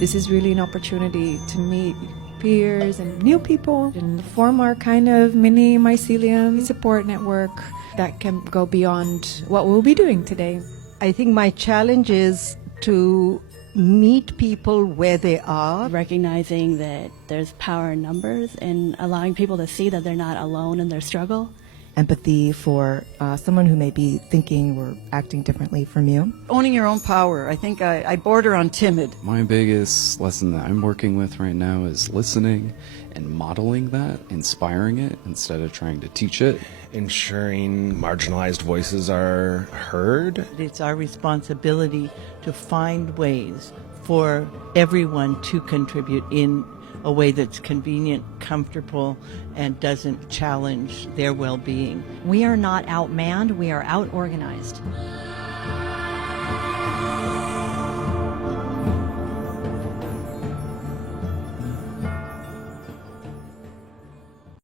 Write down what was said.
This is really an opportunity to meet peers and new people and form our kind of mini mycelium support network that can go beyond what we'll be doing today. I think my challenge is to meet people where they are. Recognizing that there's power in numbers and allowing people to see that they're not alone in their struggle. Empathy for someone who may be thinking or acting differently from you. Owning your own power. I think I border on timid. My biggest lesson that I'm working with right now is listening and modeling that, inspiring it instead of trying to teach it. Ensuring marginalized voices are heard. It's our responsibility to find ways for everyone to contribute in a way that's convenient, comfortable, and doesn't challenge their well-being. We are not outmanned, we are out-organized.